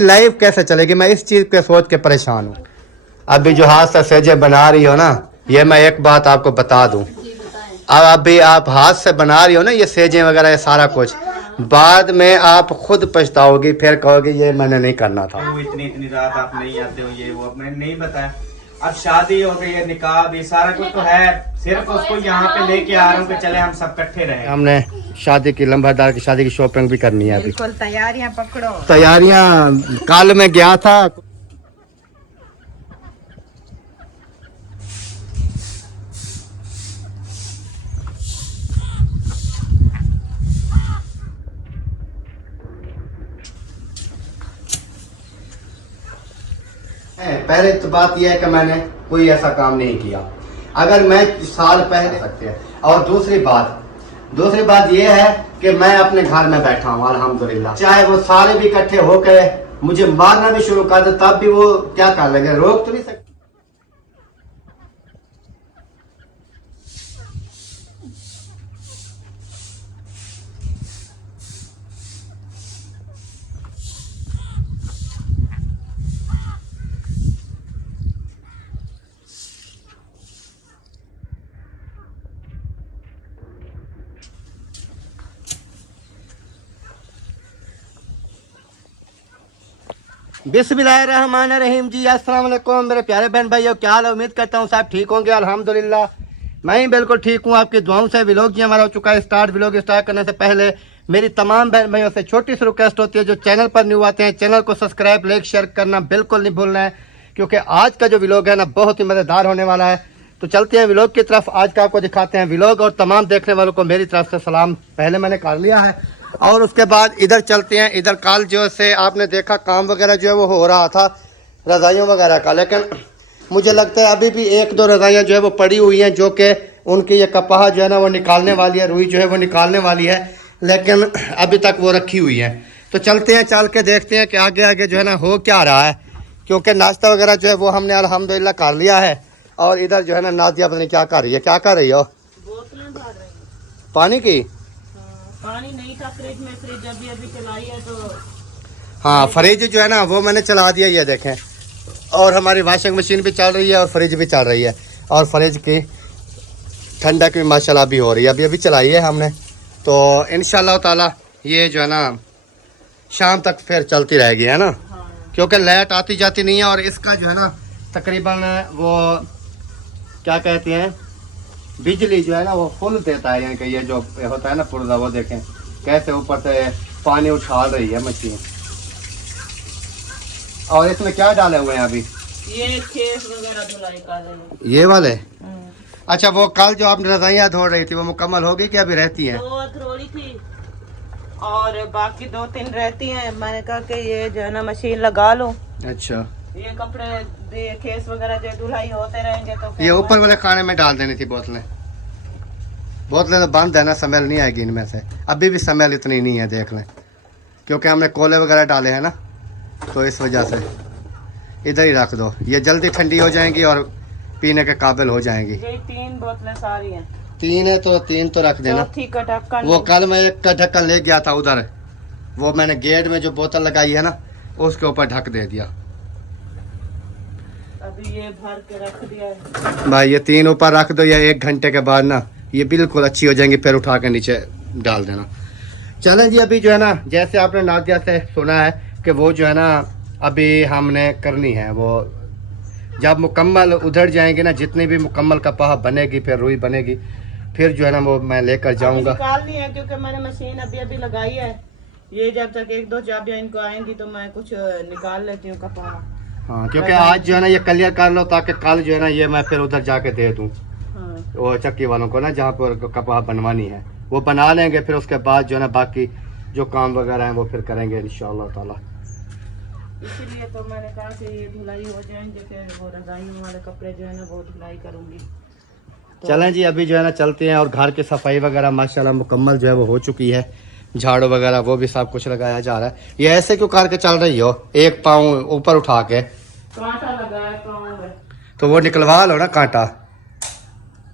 Life कैसे चलेगी, मैं इस चीज के सोच के परेशान हूँ। अभी जो हाथ से सेजे बना रही हो ना, ये मैं एक बात आपको बता दूं, अब अभी आप हाथ से बना रही हो ना ये सेजे वगैरह, ये सारा कुछ, बाद में आप खुद पछताओगी, फिर कहोगे ये मैंने नहीं करना था। वो इतनी इतनी रात आप नहीं आते हो, ये वो मैंने नहीं बताया। अब शादी हो गई है, निकाह भी सारा कुछ तो है, सिर्फ उसको यहाँ पे लेके आ रहा हूँ कि चले हम सब इकट्ठे रहे। हमने शादी की, लंबादार की शादी की शॉपिंग भी करनी है अभी। बिल्कुल तैयारियां पकड़ो। तैयारियां कल मैं गया था। पहले तो बात यह है कि मैंने कोई ऐसा काम नहीं किया, अगर मैं साल पहले सकते हैं। और दूसरी बात यह है कि मैं अपने घर में बैठा हूँ अल्हम्दुलिल्लाह। चाहे वो सारे भी इकट्ठे होकर मुझे मारना भी शुरू कर दे, तब भी वो क्या कर लेंगे, रोक तो नहीं सकते। बिस्मिल्लाहिर्रहमानिर्रहीम जी, अस्सलाम वालेकुम मेरे प्यारे बहन भाइयों, क्या हाल है? उम्मीद करता हूँ सब ठीक होंगे। अल्हम्दुलिल्लाह मैं ही बिल्कुल ठीक हूँ। आपकी दुआओं से व्लॉग जी हमारा हो चुका है स्टार्ट। व्लॉग स्टार्ट करने से पहले मेरी तमाम बहन भाइयों से छोटी सी रिक्वेस्ट होती है, जो चैनल पर न्यू आते हैं चैनल को सब्सक्राइब, लाइक, शेयर करना बिल्कुल नहीं भूलना है, क्योंकि आज का जो व्लॉग है ना बहुत ही मज़ेदार होने वाला है। तो चलते हैं व्लॉग की तरफ, आज का आपको दिखाते हैं व्लॉग। और तमाम देखने वालों को मेरी तरफ से सलाम पहले मैंने कर लिया है। और उसके बाद इधर चलते हैं। इधर कल जो से आपने देखा काम वगैरह जो है वो हो रहा था रज़ाइयों वगैरह का, लेकिन मुझे लगता है अभी भी एक दो रज़ाइयाँ जो है वो पड़ी हुई हैं, जो कि उनकी ये कपाह जो है ना वो निकालने वाली है, रुई जो है वो निकालने वाली है, लेकिन अभी तक वो रखी हुई है। तो चलते हैं, चल के देखते हैं कि आगे आगे जो है ना हो क्या रहा है, क्योंकि नाश्ता वगैरह जो है वो हमने अल्हम्दुलिल्लाह कर लिया है। और इधर जो है ना नादिया पता नहीं क्या कर रही है। क्या कर रही हो? बोतलें भर रही हैं। पानी की? पानी नहीं था फ्रिज में, फ्रिज अभी अभी चलाई है तो। हाँ, फ्रिज जो है ना वो मैंने चला दिया, ये देखें। और हमारी वॉशिंग मशीन भी चल रही है और फ्रिज भी चल रही है, और फ्रिज की ठंडक भी माशाल्लाह भी हो रही है, अभी अभी चलाई है हमने। तो इंशाल्लाह ताला ये जो है ना शाम तक फिर चलती रहेगी, है ना, क्योंकि लाइट आती जाती नहीं है। और इसका जो है ना तकरीबन वो क्या कहते हैं, बिजली जो है ना वो फुल देता है, यानी कि ये जो होता है ना पुर्जा, वो देखें कैसे ऊपर से पानी उछाल रही है मशीन। और इसमें क्या डाले हुए हैं अभी? ये खेस वगैरह धुलाई कर रहे हैं। ये वाले? अच्छा, वो कल जो आपने रजाइयाँ धो रही थी वो मुकम्मल हो गई कि अभी रहती हैं? 2 अधरोड़ी थी और बाकी 2-3 रहती हैं। मैंने कहा कि ये जो है ना मशीन लगा लो। अच्छा, ये कपड़े खेस वगैरह जो धुलाई होते रहेंगे तो ये ऊपर वाले खाने में डाल देनी थी बोतलें। बोतलें तो बंद है ना, स्मेल नहीं आएगी इनमें से, अभी भी स्मेल इतनी नहीं है, देख लें, क्योंकि हमने कोले वगैरह डाले हैं ना, तो इस वजह से इधर ही रख दो, ये जल्दी ठंडी हो जाएंगी और पीने के काबिल हो जाएंगी। ये 3 बोतलें सारी हैं। 3 है तो 3 तो रख देना। चौथी का ढक्कन। वो कल मैं एक का ढक्कन ले गया था उधर, वो मैंने गेट में जो बोतल लगाई है ना उसके ऊपर ढक दे दिया। अभी ये भर के रख दिया है भाई, ये 3 ऊपर रख दो, या 1 घंटे के बाद ना ये बिल्कुल अच्छी हो जाएंगी, फिर उठा के नीचे डाल देना। चलें जी, अभी जो है ना जैसे आपने नादिया से सुना है कि वो जो है ना अभी हमने करनी है, वो जब मुकम्मल उधर जाएंगे ना, जितनी भी मुकम्मल कपाह बनेगी फिर रुई बनेगी, फिर जो है ना वो मैं लेकर जाऊंगा। निकालनी है क्योंकि मैंने मशीन अभी अभी लगाई है। ये जब तक 1-2 चाबियां इनको आएंगी तो मैं कुछ निकाल लेती हूँ कपाह। हाँ, क्योंकि आज जो है ना ये क्लियर कर लो, ताकि कल जो है ना ये मैं फिर उधर जाके दे दूँ वो चक्की वालों को ना, जहाँ पर कपाह बनवानी है वो बना लेंगे, फिर उसके बाद जो है ना बाकी जो काम वगैरह है वो फिर करेंगे इंशाअल्लाह ताला। इसीलिए तो मैंने कहा कि ये धुलाई हो जाएंगे, फिर वो रजाइयों वाले कपड़े जो है ना वो धुलाई करूंगी। तो चलें जी, अभी जो है ना चलते हैं। और घर की सफाई वगैरह माशाल्लाह मुकम्मल जो है वो हो चुकी है, झाड़ू वगैरह वो भी सब कुछ लगाया जा रहा है। ये ऐसे क्यों करके चल रही हो, एक पाँव ऊपर उठा के? कांटा लगा है पाँव में, तो वो निकलवा लो ना कांटा।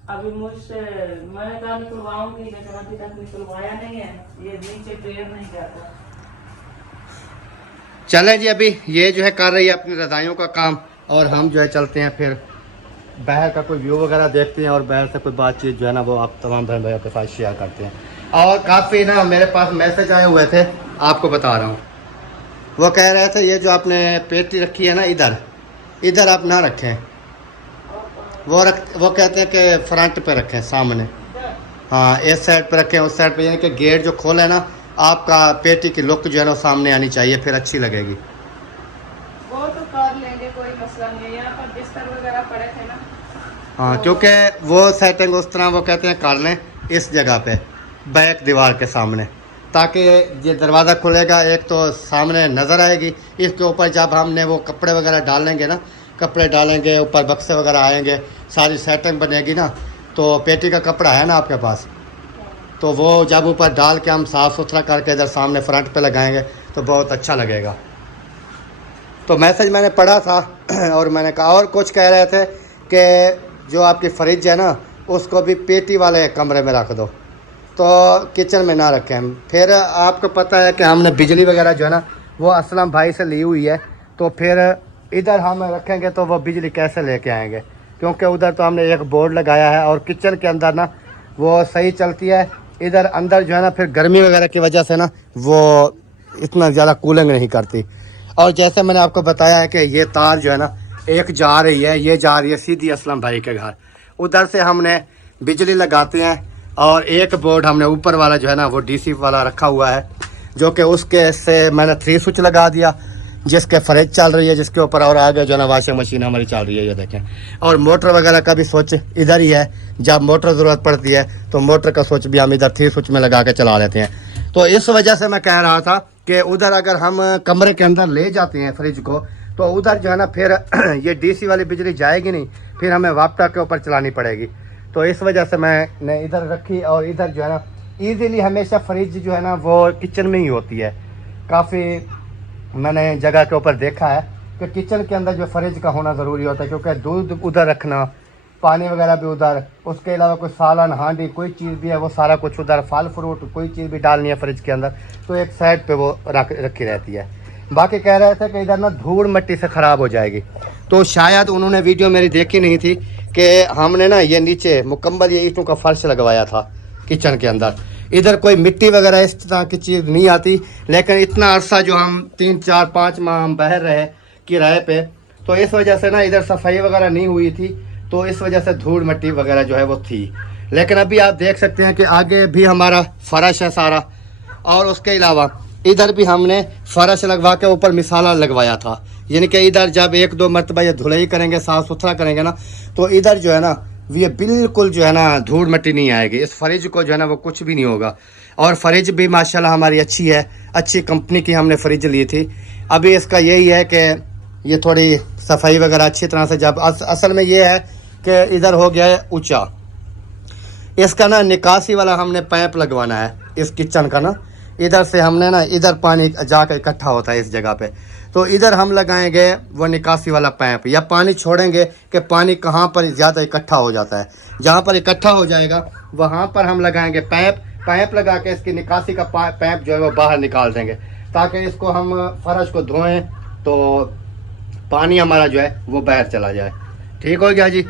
अभी मुझसे मैंने कहा निकलवाऊंगी, लेकिन अभी तक निकलवाया नहीं है। ये नीचे पैर नहीं जाता। चलें जी, अभी ये जो है कर रही है अपनी रज़ाइयों का काम और हम जो है चलते हैं फिर बाहर का कोई व्यू वगैरह देखते हैं और बाहर से कोई बातचीत जो है ना वो आप तमाम बहन भाइयों के साथ शेयर करते हैं। और काफ़ी ना मेरे पास मैसेज आए हुए थे, आपको बता रहा हूँ। वो कह रहे थे ये जो आपने पेटी रखी है ना इधर आप ना रखें, वो कहते हैं कि फ्रंट पे रखें सामने, हाँ इस साइड पे रखें उस साइड पे, यानी कि गेट जो खोले है ना आपका पेटी की लुक जो है ना सामने आनी चाहिए, फिर अच्छी लगेगी। वो तो कर लेंगे, कोई मसला नहीं है। यहाँ पर बिस्तर वगैरह पड़े थे ना, हाँ क्योंकि वो सेटिंग उस तरह वो कहते हैं कर लें इस जगह पे बैक दीवार के सामने, ताकि ये दरवाज़ा खुलेगा एक तो सामने नज़र आएगी, इसके ऊपर जब हमने वो कपड़े वगैरह डालेंगे ना, कपड़े डालेंगे ऊपर बक्से वगैरह आएंगे, सारी सेटिंग बनेगी ना, तो पेटी का कपड़ा है ना आपके पास, तो वो जब ऊपर डाल के हम साफ़ सुथरा करके इधर सामने फ्रंट पे लगाएंगे तो बहुत अच्छा लगेगा। तो मैसेज मैंने पढ़ा था और मैंने कहा, और कुछ कह रहे थे कि जो आपकी फ्रिज है ना उसको भी पेटी वाले कमरे में रख दो, तो किचन में ना रखें। फिर आपको पता है कि हमने बिजली वगैरह जो है ना वो असलम भाई से ली हुई है, तो फिर इधर हम रखेंगे तो वो बिजली कैसे लेके आएंगे, क्योंकि उधर तो हमने एक बोर्ड लगाया है और किचन के अंदर ना वो सही चलती है, इधर अंदर जो है ना फिर गर्मी वगैरह की वजह से ना वो इतना ज़्यादा कूलिंग नहीं करती। और जैसे मैंने आपको बताया है कि ये तार जो है ना एक जा रही है, ये जा रही है सीधी असलम भाई के घर, उधर से हमने बिजली लगाते हैं और एक बोर्ड हमने ऊपर वाला जो है ना वो डीसी वाला रखा हुआ है, जो कि उसके से मैंने 3 स्विच लगा दिया जिसके फ्रिज चल रही है जिसके ऊपर, और आगे जो है ना वॉशिंग मशीन हमारी चल रही है, ये देखें। और मोटर वगैरह का भी स्विच इधर ही है, जब मोटर ज़रूरत पड़ती है तो मोटर का स्विच भी हम इधर 3 स्विच में लगा के चला लेते हैं। तो इस वजह से मैं कह रहा था कि उधर अगर हम कमरे के अंदर ले जाते हैं फ्रिज को तो उधर जो है ना फिर ये डीसी वाली बिजली जाएगी नहीं, फिर हमें वापटा के ऊपर चलानी पड़ेगी। तो इस वजह से मैंने इधर रखी, और इधर जो है ना ईजीली हमेशा फ्रिज जो है ना वो किचन में ही होती है। काफ़ी मैंने जगह के ऊपर देखा है कि किचन के अंदर जो फ्रिज का होना ज़रूरी होता है, क्योंकि दूध उधर रखना, पानी वगैरह भी उधर, उसके अलावा कोई सालन हांडी कोई चीज़ भी है वो सारा कुछ उधर, फल फ्रूट कोई चीज़ भी डालनी है फ्रिज के अंदर तो एक साइड पे वो रखी रहती है। बाकी कह रहे थे कि इधर ना धूल मिट्टी से ख़राब हो जाएगी, तो शायद उन्होंने वीडियो मेरी देखी नहीं थी कि हमने ना ये नीचे मुकम्मल ये ईंटों का फर्श लगवाया था किचन के अंदर, इधर कोई मिट्टी वगैरह इस तरह की चीज़ नहीं आती। लेकिन इतना अरसा जो हम 3, 4, 5 माह हम बाहर रहे किराए पे, तो इस वजह से ना इधर सफाई वगैरह नहीं हुई थी, तो इस वजह से धूल मिट्टी वगैरह जो है वो थी। लेकिन अभी आप देख सकते हैं कि आगे भी हमारा फर्श है सारा, और उसके अलावा इधर भी हमने फर्श लगवा के ऊपर मिसाला लगवाया था, यानी कि इधर जब 1-2 मरतबा ये धुलाई करेंगे साफ़ सुथरा करेंगे ना तो इधर जो है ना ये बिल्कुल जो है ना धूल मिट्टी नहीं आएगी, इस फ्रिज को जो है ना वो कुछ भी नहीं होगा। और फ्रिज भी माशाल्लाह हमारी अच्छी है, अच्छी कंपनी की हमने फ्रिज ली थी। अभी इसका यही है कि ये थोड़ी सफाई वगैरह अच्छी तरह से, जब असल में ये है कि इधर हो गया है ऊंचा, इसका ना निकासी वाला हमने पाइप लगवाना है इस किचन का ना, इधर से हमने ना इधर पानी जाकर इकट्ठा होता है इस जगह पे, तो इधर हम लगाएंगे वो निकासी वाला पाइप, या पानी छोड़ेंगे कि पानी कहाँ पर ज़्यादा इकट्ठा हो जाता है, जहाँ पर इकट्ठा हो जाएगा वहाँ पर हम लगाएंगे पाइप लगा के इसकी निकासी का पाइप जो है वो बाहर निकाल देंगे, ताकि इसको हम फर्श को धोएं तो पानी हमारा जो है वो बाहर चला जाए। ठीक हो गया जी।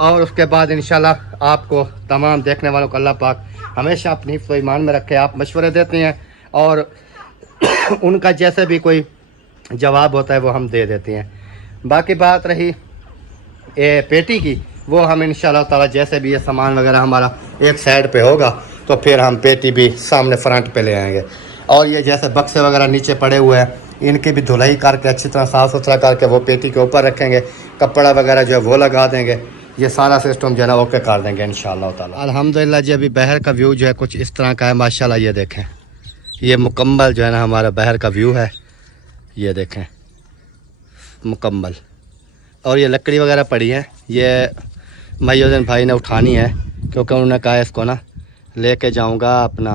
और उसके बाद इंशाल्लाह आपको तमाम देखने वालों को अल्लाह पाक हमेशा अपनी हिफ्ज़ व ईमान में रखे। आप मशवरे देते हैं और उनका जैसे भी कोई जवाब होता है वो हम दे देते हैं। बाकी बात रही ये पेटी की, वो हम इंशाल्लाह ताला जैसे भी ये सामान वगैरह हमारा एक साइड पे होगा तो फिर हम पेटी भी सामने फ्रंट पे ले आएंगे। और ये जैसे बक्से वगैरह नीचे पड़े हुए हैं इनकी भी धुलाई करके अच्छी तरह साफ़ सुथरा करके वो पेटी के ऊपर रखेंगे, कपड़ा वगैरह जो है वो लगा देंगे, ये सारा सिस्टम जो है ना ओके कर देंगे इंशाल्लाह ताला। अल्हम्दुलिल्लाह जी। अभी बाहर का व्यू जो है कुछ इस तरह का है माशाल्लाह, ये देखें, ये मुकम्मल जो है ना हमारा बाहर का व्यू है, ये देखें मुकम्मल। और ये लकड़ी वगैरह पड़ी है, ये मयूद्दीन भाई ने उठानी है क्योंकि उन्होंने कहा इसको ना लेके जाऊंगा अपना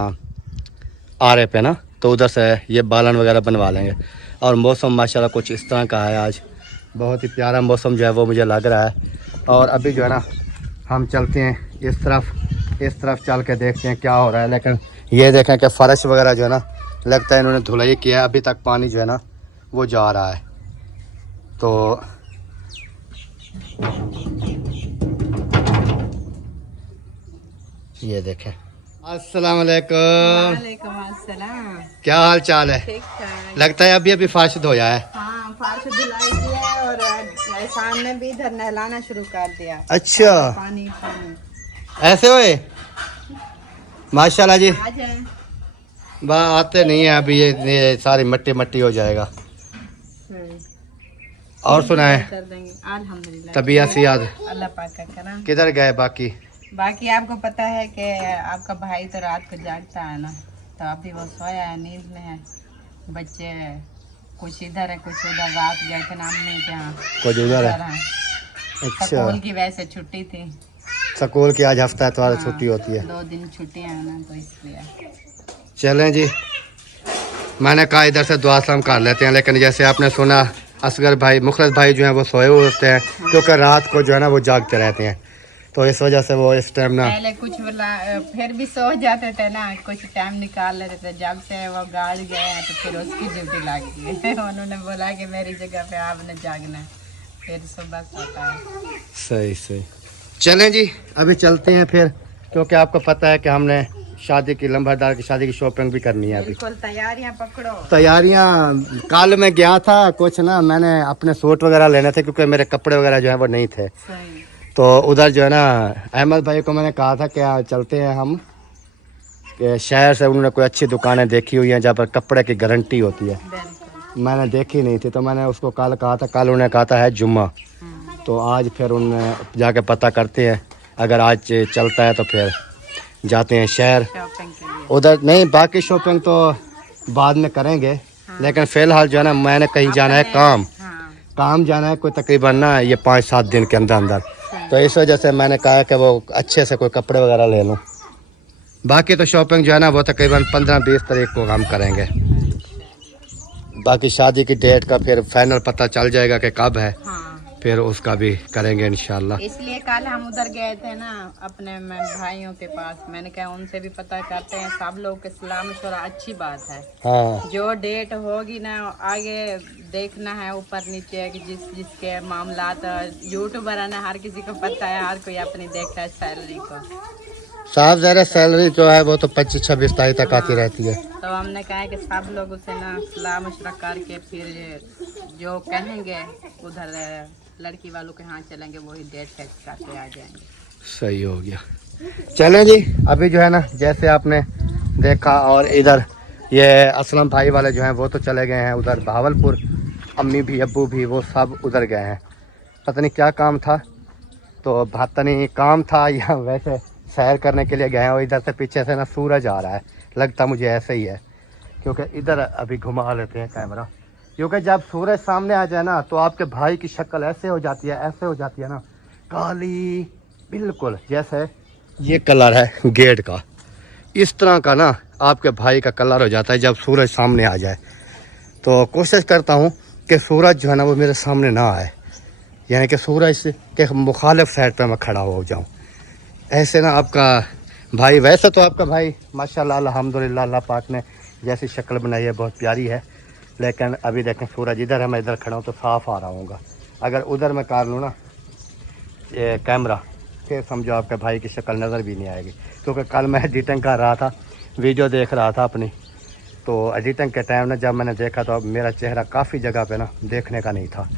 आरे पे ना, तो उधर से ये बालन वगैरह बनवा लेंगे। और मौसम माशाल्लाह कुछ इस तरह का है आज, बहुत ही प्यारा मौसम जो है वो मुझे लग रहा है। और अभी जो है ना हम चलते हैं इस तरफ चल के देखते हैं क्या हो रहा है। लेकिन ये देखें कि फ़र्श वगैरह जो है ना लगता है इन्होंने धुलाई किया है, अभी तक पानी जो है ना वो जा रहा है। तो ये देखें। अस्सलाम वालेकुम। वालेकुम अस्सलाम। क्या हाल चाल है? ठीक ठाक। लगता है अभी अभी फाश धोया है। हाँ, फार्श धुलाई किया है और एहसान ने भी इधर नहलाना शुरू कर दिया। अच्छा, पानी पानी ऐसे हुए? माशाल्लाह जी। आ जाए। बा आते नहीं है अभी, ये सारी मट्टी मट्टी हो जाएगा। और सुनाए कर देंगे अल्हम्दुलिल्लाह। तबीयत से याद अल्लाह पाक का करम। किधर गए बाकी? बाकी आपको पता है कि आपका भाई तो रात को जागता है ना, तो अभी वो सोया है, नींद में है। बच्चे कुछ इधर है कुछ उधर, रात गए थे ना अम्मी के यहाँ। कुछ उधर है। हाँ। अच्छा, स्कूल की वैसे छुट्टी थी। स्कूल की आज हफ्ता इतवार हाँ, छुट्टी होती है। 2 दिन छुट्टी है ना, तो इसलिए। चलें जी, मैंने कहा इधर से दुआ सलाम कर लेते हैं, लेकिन जैसे आपने सुना असगर भाई मुखलिस भाई जो हैं वो सोए हुए होते हैं, क्योंकि रात को जो है ना वो जागते रहते हैं, तो इस वजह से वो इस टाइम ना पहले कुछ फिर भी सो जाते थे ना, कुछ टाइम निकाल लेते थे। जब से वो गार्ड गए हैं तो फिर उसकी ड्यूटी लग गई। उन्होंने बोला कि मेरी जगह पे आपने जागना है, फिर सुबह सोता है। सही सही। चलें जी, अभी चलते हैं फिर, क्योंकि आपको पता है कि हमने शादी की लम्बादार की शादी की शॉपिंग भी करनी है। अभी बिल्कुल तैयारियां पकड़ो। तैयारियां कल मैं गया था कुछ ना, मैंने अपने सूट वगैरह लेने थे क्योंकि मेरे कपड़े वगैरह जो है वो नहीं थे। सही। तो उधर जो है ना अहमद भाई को मैंने कहा था कि चलते हैं हम कि शहर से, उन्होंने कोई अच्छी दुकानें देखी हुई हैं जहाँ पर कपड़े की गारंटी होती है। बिल्कुल। मैंने देखी नहीं थी, तो मैंने उसको कल कहा था, कल उन्होंने कहा था है जुम्मा, तो आज फिर उन्हें जाके पता करते हैं। अगर आज चलता है तो फिर जाते हैं शहर। शॉपिंग के लिए। उधर नहीं, बाकी शॉपिंग तो बाद में करेंगे। हाँ। लेकिन फ़िलहाल जो है ना मैंने कहीं जाना है काम, हाँ। काम जाना है कोई तकरीबन ना ये 5-7 दिन के अंदर अंदर। तो इस वजह से मैंने कहा कि वो अच्छे से कोई कपड़े वगैरह ले लूँ। बाकी तो शॉपिंग जो है ना वो तकरीबन 15-20 तारीख को हम करेंगे। बाकी शादी की डेट का फिर फाइनल पता चल जाएगा कि कब है, हाँ। फिर उसका भी करेंगे इंशाल्लाह। इसलिए कल हम उधर गए थे ना अपने भाइयों के पास, मैंने कहा उनसे भी पता करते हैं, सब लोग के सलाम मशवरा अच्छी बात है। हाँ, जो डेट होगी ना आगे देखना है ऊपर नीचे कि जिसके मामलात, यूट्यूबर है ना, हर किसी को पता है, हर कोई अपनी देखता है सैलरी को। साफ ज़रा सैलरी जो है वो तो 25-26 तारीख तक आती रहती है। तो हमने कहा है कि सब लोग उसे ना सलाह मशवरा करके फिर जो कहेंगे उधर लड़की वालों के यहाँ चलेंगे, वही डेट फिक्स करके आ जाएंगे। सही हो गया। चलें जी, अभी जो है ना जैसे आपने देखा, और इधर ये असलम भाई वाले जो हैं वो तो चले गए हैं उधर भावलपुर, अम्मी भी अब्बू भी वो सब उधर गए हैं। पता नहीं क्या काम था, तो पता नहीं काम था या वैसे सैर करने के लिए गए हैं। और इधर से पीछे से ना सूरज आ रहा है, लगता मुझे ऐसे ही है, क्योंकि इधर अभी घुमा लेते हैं कैमरा, क्योंकि जब सूरज सामने आ जाए ना तो आपके भाई की शक्ल ऐसे हो जाती है, ऐसे हो जाती है ना काली, बिल्कुल जैसे ये कलर है गेट का, इस तरह का ना आपके भाई का कलर हो जाता है जब सूरज सामने आ जाए। तो कोशिश करता हूँ कि सूरज जो है ना वो मेरे सामने ना आए, यानी कि सूरज के मुखालिफ साइड पर मैं खड़ा हो जाऊँ, ऐसे ना आपका भाई। वैसे तो आपका भाई माशाल्लाह अल्हम्दुलिल्लाह अल्लाह पाक ने जैसी शक्ल बनाई है बहुत प्यारी है, लेकिन अभी देखें सूरज इधर है, मैं इधर खड़ा हूँ तो साफ़ आ रहा हूँगा। अगर उधर मैं कर लूँ ना ये कैमरा, फिर समझो आपके भाई की शक्ल नज़र भी नहीं आएगी। क्योंकि कल मैं एडिटिंग कर रहा था, वीडियो देख रहा था अपनी, तो एडिटिंग के टाइम ना जब मैंने देखा तो मेरा चेहरा काफ़ी जगह पे ना देखने का नहीं था,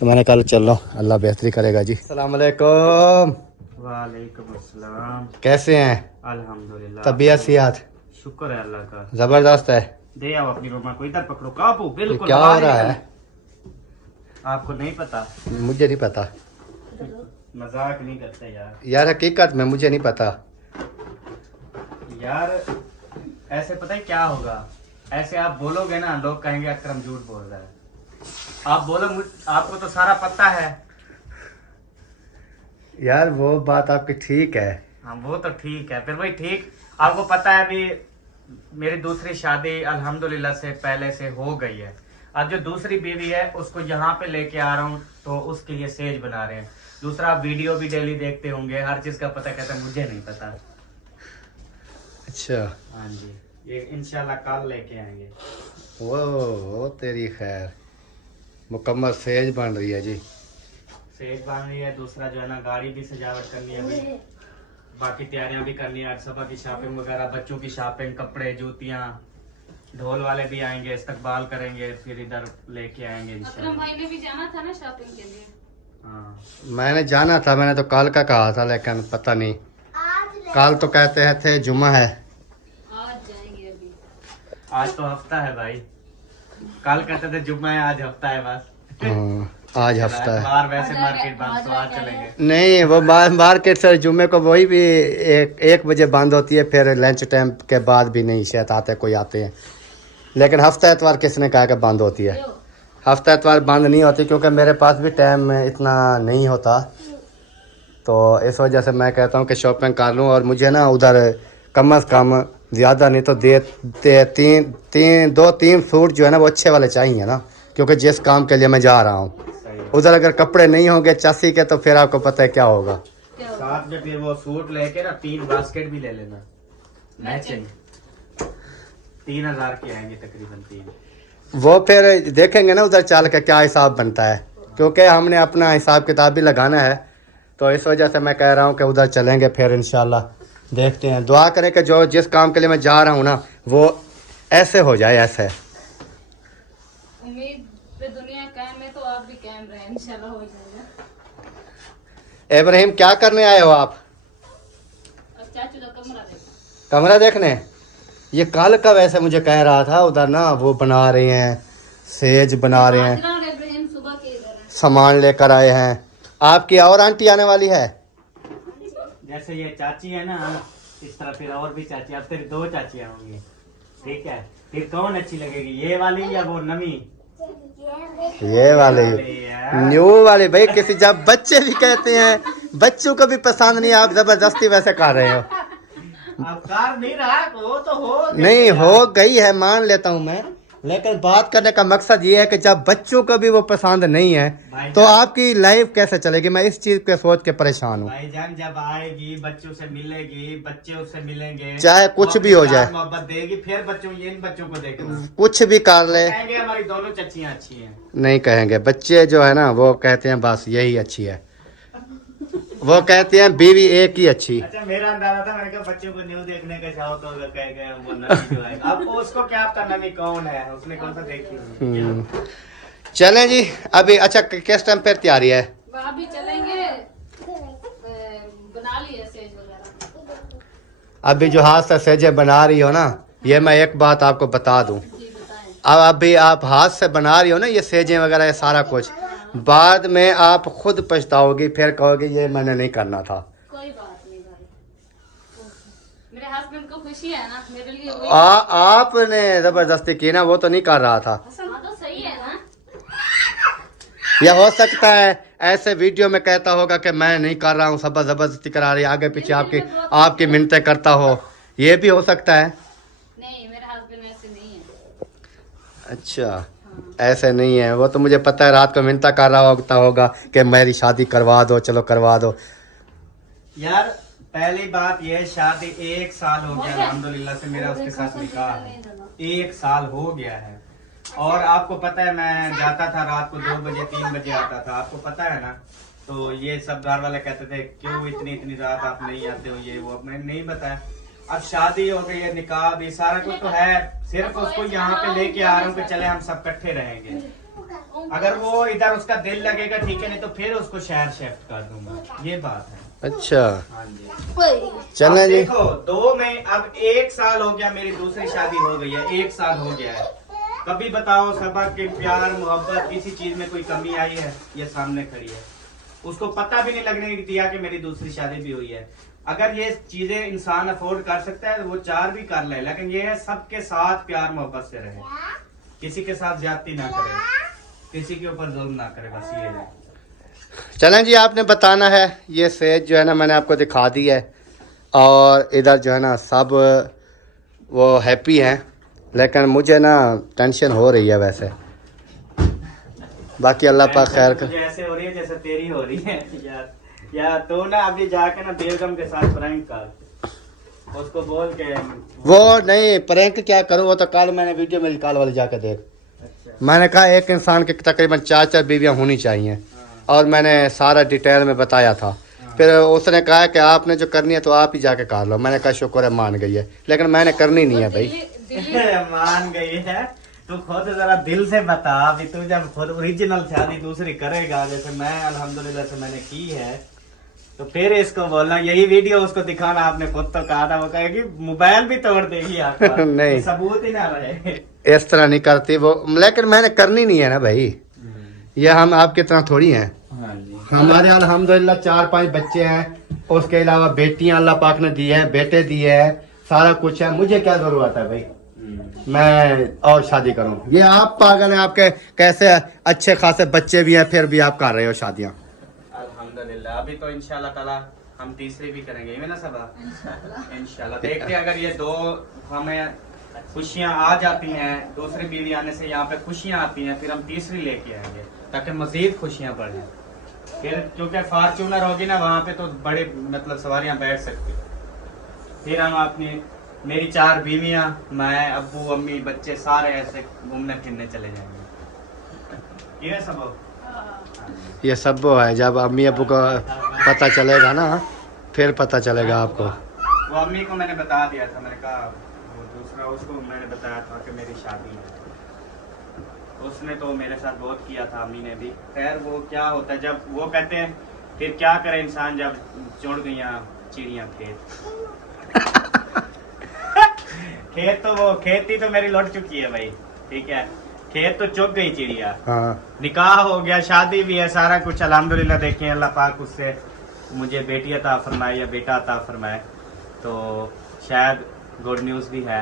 तो मैंने कल चलो अल्लाह बेहतरी करेगा जी। अस्सलाम वालेकुम। वालेकुम अस्सलाम। कैसे हैं? अल्हम्दुलिल्लाह। तबीयत सियात शुक्र है अल्लाह का। ज़बरदस्त है। दे आओ अपनी रोमा को इधर पकड़ो, काबू बिल्कुल। क्या हो रहा है? आपको नहीं पता? मुझे नहीं पता। मजाक नहीं करते यार। यार हकीकत में मुझे नहीं पता यार ऐसे पता है क्या होगा, ऐसे आप बोलोगे ना लोग कहेंगे अकरम झूठ बोल रहा है। आप बोलो आपको तो सारा पता है। यार वो बात आपकी ठीक है। हाँ वो तो ठीक है, फिर वही ठीक। आपको पता है अभी मेरी दूसरी शादी अल्हम्दुलिल्लाह से पहले से हो गई है। अब जो दूसरी बीवी है उसको यहाँ पे लेके आ रहा हूँ, तो उसके लिए सेज बना रहे हैं। दूसरा वीडियो भी डेली देखते होंगे, हर चीज का पता, कहता है मुझे नहीं पता। अच्छा, हाँ जी, ये इंशाल्लाह कल लेके आएंगे। वो तेरी खैर। मुकम्मल सेज बन रही है जी। सेज बन रही है। दूसरा जो है ना गाड़ी भी सजावट करनी है अभी, बाकी तैयारियां भी करनी है। आज सुबह की शॉपिंग वगैरह, बच्चों की शॉपिंग, कपड़े, जूतियां, ढोल वाले भी आएंगे, इस्तकबाल करेंगे, फिर इधर लेके आएंगे इंशाल्लाह। भाई ने भी जाना था ना शॉपिंग के लिए। हाँ मैंने जाना था, मैंने तो कल का कहा था, लेकिन पता नहीं, कल तो कहते हैं थे जुम्मा है। आज जाएंगे अभी। आज तो हफ्ता है भाई, कल कहते थे जुम्मा है, आज हफ्ता है बस। आज हफ्ता है। बाहर वैसे मार्केट बंद, तो आज चलेंगे। नहीं, वो मार्केट से जुम्मे को वही भी 1 बजे बंद होती है, फिर लंच टाइम के बाद भी नहीं शायद आते, कोई आते हैं। लेकिन हफ्ता एतवार किसने कहा कि बंद होती है? हफ्ता एतवार बंद नहीं होती, क्योंकि मेरे पास भी टाइम इतना नहीं होता, तो इस वजह से मैं कहता हूँ कि शॉपिंग कर लूँ। और मुझे ना उधर कम से कम ज़्यादा नहीं तो 2-3 सूट जो है ना वो अच्छे वाले चाहिए ना, क्योंकि जिस काम के लिए मैं जा रहा हूँ उधर अगर कपड़े नहीं होंगे चासी के, तो फिर आपको पता है क्या होगा। साथ में फिर वो सूट लेके ना 3 बास्केट भी ले लेना, मैचिंग। 3000 के आएंगे तकरीबन 3। वो फिर देखेंगे ना उधर चल के क्या हिसाब बनता है, क्योंकि हमने अपना हिसाब किताब भी लगाना है, तो इस वजह से मैं कह रहा हूँ कि उधर चलेंगे, फिर इंशाल्लाह देखते हैं। दुआ करें कि जो जिस काम के लिए मैं जा रहा हूँ ना वो ऐसे हो जाए, ऐसे। उम्मीद पे दुनिया कायम है, तो आप भी कायम रहे, इंशाल्लाह हो जाएगा। इब्राहिम, क्या करने आए हो आप? अब चाचू का कमरा देखो। कमरा देखने? ये कल का वैसे मुझे कह रहा था उधर ना वो बना रहे हैं, सेज बना रहे हैं, इब्राहिम सुबह के इधर है। सामान लेकर आए हैं। आपकी और आंटी आने वाली है? जैसे ये चाची है ना, इस तरह फिर और भी चाची, अब तेरी 2 चाचियां होंगी, ठीक है? फिर कौन अच्छी लगेगी, ये वाली या वो नमी? ये वाली, न्यू वाली। भाई किसी जब बच्चे भी कहते हैं, बच्चों को भी पसंद नहीं, आप जबरदस्ती वैसे कर रहे हो। अब कार नहीं रहा, वो तो हो नहीं, हो गई है, मान लेता हूँ मैं, लेकिन बात करने का मकसद ये है कि जब बच्चों को भी वो पसंद नहीं है तो आपकी लाइफ कैसे चलेगी? मैं इस चीज के सोच के परेशान हूँ। भाईजान जब आएगी, बच्चों से मिलेगी, बच्चे उससे मिलेंगे, चाहे कुछ भी हो जाए, मोहब्बत देगी, फिर बच्चों, इन बच्चों को देखना, कुछ भी कर ले, कहेंगे हमारी दोनों चच्चियां अच्छी हैं। नहीं कहेंगे। बच्चे जो है ना वो कहते हैं बस यही अच्छी है, वो कहते हैं बीवी एक ही अच्छी। अच्छा, मेरा अंदाजा था, मैंने कहा बच्चों को न्यू देखने का चाहो तो अगर कह गए वो नमी जो है, अब उसको क्या पता नमी कौन है, उसने कौन सा देखी। चलें जी अभी। अच्छा, किस टाइम पे तैयारी है? वहाँ भी चलेंगे, बना लिए सेज वगैरह। अभी जो हाथ से सेजे बना रही हो ना, ये मैं एक बात आपको बता दूं, जी बताएं। अब अभी आप हाथ से बना रही हो ना ये सेजे वगैरह, ये सारा कुछ, बाद में आप खुद पछताओगी, फिर कहोगी ये मैंने नहीं करना था। कोई बात नहीं भाई, मेरे हस्बैंड को खुशी है ना, मेरे लिए वही। आपने जबरदस्ती की ना, वो तो नहीं कर रहा था। हाँ तो सही है ना। या हो सकता है ऐसे वीडियो में कहता होगा कि मैं नहीं कर रहा हूँ, सब जबरदस्ती करा रही है, आगे पीछे आपकी मिन्नतें करता हो, ये भी हो सकता है। नहीं, मेरे हस्बैंड ऐसे नहीं है। अच्छा, ऐसे नहीं है, वो तो मुझे पता है, रात को मिन्नता कर रहा होगा कि मेरी शादी करवा दो, चलो करवा दो। यार पहली बात ये, शादी 1 साल हो गया अल्हम्दुलिल्लाह से, मेरा उसके साथ निकाह है, 1 साल हो गया है। और आपको पता है मैं जाता था रात को 2 बजे 3 बजे आता था, आपको पता है ना। तो ये सब घर वाले कहते थे क्यों इतनी रात आप नहीं आते हो, ये वो, मैंने नहीं बताया। अब शादी हो गई है, निकाह भी, सारा कुछ तो है, सिर्फ उसको यहाँ पे लेके आ रहा हूँ कि चले हम सब इकट्ठे रहेंगे। अगर वो इधर उसका दिल लगेगा ठीक है, नहीं तो फिर उसको शहर शिफ्ट कर दूंगा, ये बात है। अच्छा, हाँ जी। चलें जी। देखो 2 में अब 1 साल हो गया, मेरी दूसरी शादी हो गई है, 1 साल हो गया है। कभी बताओ सबा के प्यार मोहब्बत किसी चीज में कोई कमी आई है? ये सामने खड़ी है, उसको पता भी नहीं लगने दिया कि मेरी दूसरी शादी भी हुई है। अगर ये चीजें इंसान अफोर्ड कर सकता है तो वो 4 भी कर ले, लेकिन ये है सबके साथ प्यार मोहब्बत से रहे, किसी के साथ ज्यादती ना करे, किसी के ऊपर जुल्म ना करे, बस ये है। चलें जी, आपने बताना है। ये सेज जो है ना मैंने आपको दिखा दी है, और इधर जो है ना सब वो हैप्पी हैं, लेकिन मुझे ना टेंशन हो रही है वैसे। बाकी अल्लाह पाक खैर कर। ऐसे हो रही है जैसे तेरी हो रही है यार। या तो ना अभी जाके ना बेगम के साथ प्रैंक कर, उसको बोल के। वो नहीं, प्रैंक क्या करूँ, वो तो कल मैंने वीडियो में कल वाले जाके देख, अच्छा। मैंने कहा एक इंसान के तकरीबन 4 बीवियाँ होनी चाहिए, और मैंने सारा डिटेल में बताया था। फिर उसने कहा कि आपने जो करनी है तो आप ही जाके कर लो। मैंने कहा शुक्र है मान गई है, लेकिन मैंने करनी नहीं है भाई। मान गई है। तू खुद जरा दिल से बता, अभी तू जब खुद ओरिजिनल शादी दूसरी करेगा, जैसे मैं अल्हम्दुलिल्लाह से मैंने की है, तो फिर इसको बोलना, यही वीडियो उसको दिखाना। आपने खुद तो कहा था, वो कहेगी मोबाइल भी तोड़ देगी आपका। नहीं, सबूत ही ना रहे। इस तरह नहीं करती वो, लेकिन मैंने करनी नहीं है ना भाई। ये हम आपकी तरह थोड़ी हैं। हाँ जी। हमारे अल्हम्दुलिल्लाह 4-5 बच्चे हैं, उसके अलावा बेटियां अल्लाह पाक ने दी है, बेटे दिए हैं, सारा कुछ है। मुझे क्या जरूरत है भाई मैं और शादी करूं? ये आप पागल हैं, आपके कैसे अच्छे खासे बच्चे भी हैं फिर भी आप कर रहे हो शादियां। अल्हम्दुलिल्लाह अभी तो इंशाल्लाह ताला हम तीसरी भी करेंगे, ये ना सब इंशाल्लाह। देखते हैं अगर ये 2 हमें खुशियां आ जाती हैं, दूसरी बीवी आने से यहाँ पे खुशियां आती हैं, फिर हम तीसरी लेके आएंगे ताकि मजीद खुशियां बढ़ें। फिर क्योंकि फॉर्चूनर होगी ना, वहाँ पे तो बड़े मतलब सवारियां बैठ सकती। फिर हम अपनी मेरी 4 बीवियां, मैं, अब्बू, अम्मी, बच्चे सारे ऐसे घूमने फिरने चले जाएंगे। ये सब ये सब वो है, जब अम्मी अबू को पता चलेगा ना फिर पता चलेगा आपको। वो अम्मी को मैंने बता दिया था, मैंने कहा वो दूसरा उसको मैंने बताया था कि मेरी शादी है। उसने तो मेरे साथ बहुत किया था, अम्मी ने भी। खैर वो क्या होता है जब वो कहते हैं, फिर क्या करे इंसान जब जुड़ गई चिड़ियाँ खेत। खेत तो वो खेती तो मेरी लौट चुकी है भाई, ठीक है। खेत तो चुग गई चिड़िया। हाँ। निकाह हो गया, शादी भी है, सारा कुछ अल्हम्दुलिल्लाह। देखिए अल्लाह पाक उससे मुझे बेटी अता फरमाए या बेटा अता फरमाए, तो शायद गुड न्यूज़ भी है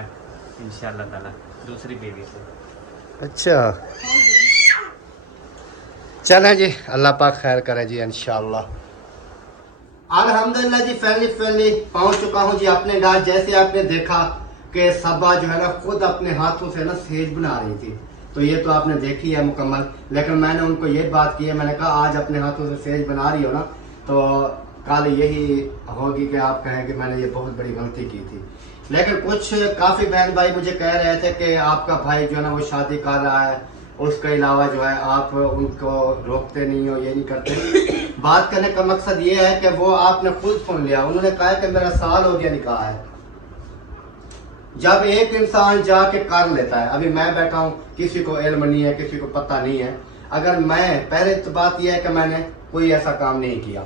इंशाल्लाह ताला दूसरी बीवी से। अच्छा चलें जी, अल्लाह पाक खैर करे जी इंशाल्लाह। अल्हम्दुलिल्लाह जी फैमिली पहुंच चुका हूं जी अपने घर। जैसे आपने देखा कि सबा जो है ना खुद अपने हाथों से ना सेज बना रही थी, तो ये तो आपने देखी है मुकम्मल। लेकिन मैंने उनको ये बात की है, मैंने कहा आज अपने हाथों से सेज बना रही हो ना, तो कल यही होगी कि आप कहें कि मैंने ये बहुत बड़ी गलती की थी। लेकिन कुछ काफ़ी बहन भाई मुझे कह रहे थे कि आपका भाई जो है ना वो शादी कर रहा है, उसके अलावा जो है आप उनको रोकते नहीं हो, ये नहीं करते। बात करने का मकसद ये है कि वो आपने खुद सुन लिया, उन्होंने कहा कि मेरा साल हो गया निकाह है। जब एक इंसान जाके कर लेता है, अभी मैं बैठा हूँ, किसी को इल्म नहीं है, किसी को पता नहीं है। अगर मैं पहले तो बात यह है कि मैंने कोई ऐसा काम नहीं किया।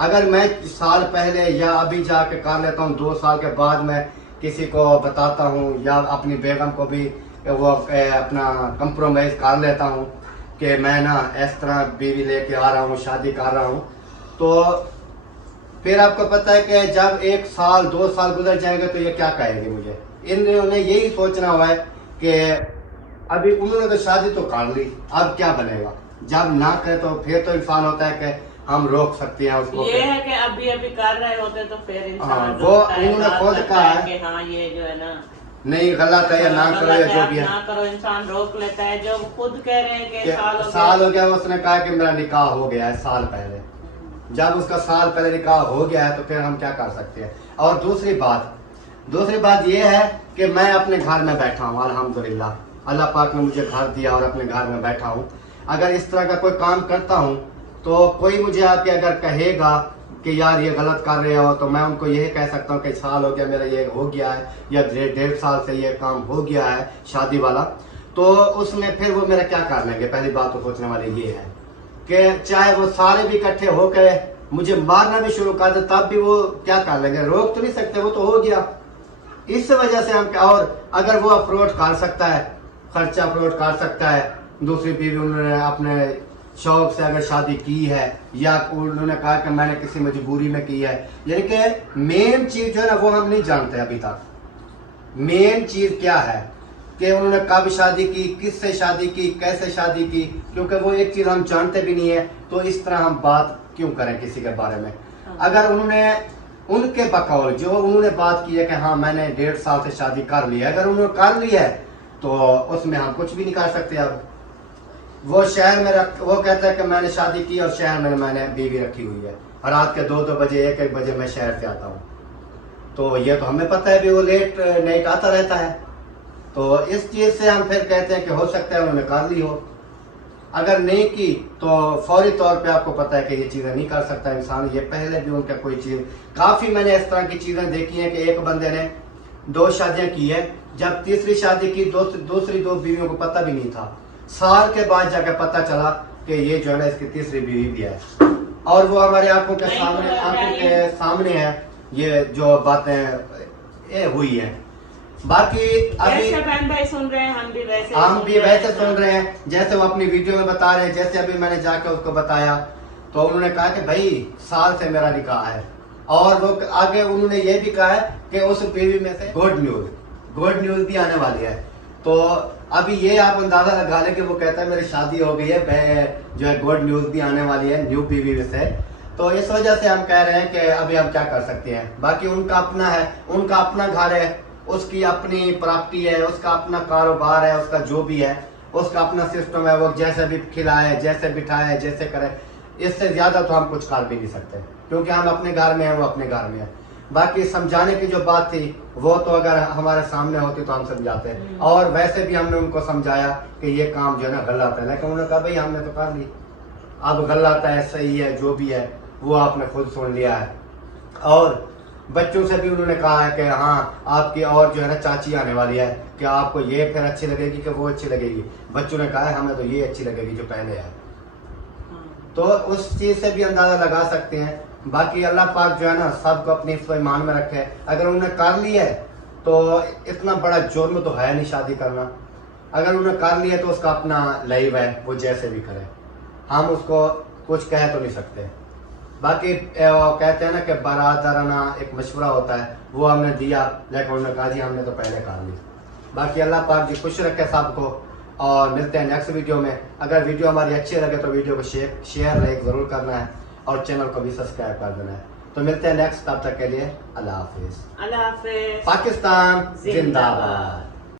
अगर मैं साल पहले या अभी जाके कर लेता हूँ, 2 साल के बाद मैं किसी को बताता हूँ या अपनी बेगम को भी वो अपना कंप्रोमाइज कर लेता हूँ कि मैं ना इस तरह बीवी लेके आ रहा हूँ, शादी कर रहा हूँ, तो फिर आपको पता है कि जब 1 साल 2 साल गुजर जाएंगे तो ये क्या कहेंगे मुझे। इन्होंने यही सोचना हुआ है कि अभी उन्होंने तो शादी तो कर ली, अब क्या बनेगा। जब ना करे तो फिर तो इंसान होता है कि हम रोक सकते हैं उसको। ये है कि अभी अभी कर रहे होते तो फिर इंसान हाँ, वो उन्होंने खुद कहा है कि हाँ ये जो है ना नहीं गलत है या ना करो या जो भी है, ना करो, इंसान रोक लेता है। जो खुद कह रहे हैं कि साल हो गया, उसने कहा कि मेरा निकाह हो गया है साल पहले। जब उसका साल पहले निकाह हो गया है तो फिर हम क्या कर सकते हैं। और दूसरी बात ये है कि मैं अपने घर में बैठा हूँ अल्हम्दुलिल्लाह, अल्लाह पाक ने मुझे घर दिया और अपने घर में बैठा हूँ। अगर इस तरह का कोई काम करता हूँ तो कोई मुझे आके अगर कहेगा कि यार ये गलत कर रहे हो, तो मैं उनको यही कह सकता हूँ कि साल हो गया मेरा ये हो गया है या 1.5 साल से ये काम हो गया है शादी वाला, तो उसमें फिर वो मेरा क्या कर लेंगे। पहली बात तो सोचने वाली ये है कि चाहे वो सारे भी इकट्ठे होकर मुझे मारना भी शुरू कर दे तब भी वो क्या कर लेंगे, रोक तो नहीं सकते, वो तो हो गया। इस वजह से हम क्या, और अगर वो अप्रोच कर सकता है, खर्चा अप्रोच कर सकता है, दूसरी बीवी उन्होंने अपने शौक से अगर शादी की है या उन्होंने कहा कि मैंने किसी मजबूरी में की है, यानी कि मेन चीज जो है ना वो हम नहीं जानते अभी तक। मेन चीज क्या है कि उन्होंने कब शादी की, किससे शादी की, कैसे शादी की, क्योंकि वो एक चीज हम जानते भी नहीं है, तो इस तरह हम बात क्यों करें किसी के बारे में। अगर उन्होंने उनके बकौल जो उन्होंने बात की है कि हाँ मैंने 1.5 साल से शादी कर ली है, अगर उन्होंने कर ली है तो उसमें हम कुछ भी नहीं कर सकते। अब वो शहर में वो कहता है कि मैंने शादी की और शहर में मैंने बीवी रखी हुई है, और रात के 2-2 बजे 1-1 बजे मैं शहर से आता हूँ, तो ये तो हमें पता है भी वो लेट नाइट आता रहता है। तो इस चीज से हम फिर कहते हैं कि हो सकता है उन्होंने कर ली हो, अगर नहीं की तो फौरी तौर पे आपको पता है कि ये चीजें नहीं कर सकता इंसान। ये पहले भी उनका कोई चीज, काफी मैंने इस तरह की चीजें देखी हैं कि एक बंदे ने 2 शादियां की है, जब तीसरी शादी की दूसरी 2 बीवियों को पता भी नहीं था, साल के बाद जाकर पता चला कि ये जो है ना इसकी तीसरी बीवी भी है, और वो हमारे आंखों के सामने है ये जो बातें ये हुई है। बाकी अभी जैसे बहन भाई सुन रहे हैं हम भी वैसे सुन रहे हैं, जैसे वो अपनी वीडियो में बता रहे हैं, जैसे अभी मैंने जाके उसको बताया तो उन्होंने कहा कि भाई साल से मेरा निकाह है, और वो आगे उन्होंने ये भी कहा है कि उस बीवी में से गुड न्यूज भी आने वाली है। तो अभी ये आप अंदाजा लगा लें कि वो कहता है मेरी शादी हो गई है, जो है गुड न्यूज भी आने वाली है न्यू बीवी में से। तो इस वजह से हम कह रहे हैं कि अभी हम क्या कर सकते हैं। बाकी उनका अपना है, उनका अपना घर है, उसकी अपनी प्रॉपर्टी है, उसका अपना कारोबार है, उसका जो भी है उसका अपना सिस्टम है, वो जैसे भी खिलाए, जैसे बिठाए, जैसे करे, इससे ज्यादा तो हम कुछ कर भी नहीं सकते, क्योंकि हम अपने घर में हैं, वो अपने घर में है। बाकी समझाने की जो बात थी वो तो अगर हमारे सामने होती तो हम समझाते, और वैसे भी हमने उनको समझाया कि ये काम जो है ना गलत है, लेकिन उन्होंने कहा भाई हमने तो कर ली, अब गलत है सही है जो भी है वो आपने खुद सुन लिया है। और बच्चों से भी उन्होंने कहा है कि हाँ आपकी और जो है ना चाची आने वाली है, कि आपको ये फिर अच्छी लगेगी कि वो अच्छी लगेगी। बच्चों ने कहा है हमें तो ये अच्छी लगेगी जो पहले है, तो उस चीज से भी अंदाजा लगा सकते हैं। बाकी अल्लाह पाक जो है ना सबको अपनी ईमान में रखे, अगर उन्होंने कर लिया है तो इतना बड़ा जुर्म तो है नहीं शादी करना, अगर उन्होंने कर लिया तो उसका अपना लाइव है, वो जैसे भी करे, हम उसको कुछ कह तो नहीं सकते। बाकी कहते हैं ना कि बरादराना एक मशवरा होता है, वो हमने दिया, लेकिन उन्होंने कहा जी हमने तो पहले कर ली। बाकी अल्लाह पाक जी खुश रखे सबको, और मिलते हैं नेक्स्ट वीडियो में। अगर वीडियो हमारी अच्छी लगे तो वीडियो को शेयर लाइक ज़रूर करना है, और चैनल को भी सब्सक्राइब कर देना है। तो मिलते हैं नेक्स्ट, तब तक के लिए अल्लाह हाफिज़। अल्लाह हाफिज़। पाकिस्तान जिंदाबाद।